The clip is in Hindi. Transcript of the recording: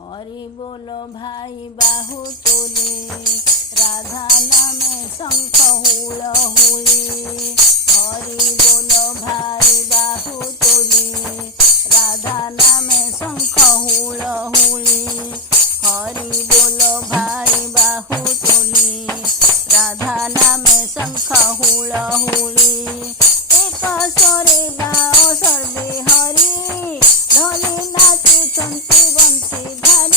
हरि बोलो भाई बाहु तोले, राधा नामे शंख हुलहुली। हरि बोलो भाई बाहु तोले, राधा नामे शंख हुलहुली। हरि बोलो भाई बाहु तोले, राधा नामे शंख हुलहुली। एक स्वरे गाओ सर्वे हरि, ढोली नाचुछन्ति बंशी धारी।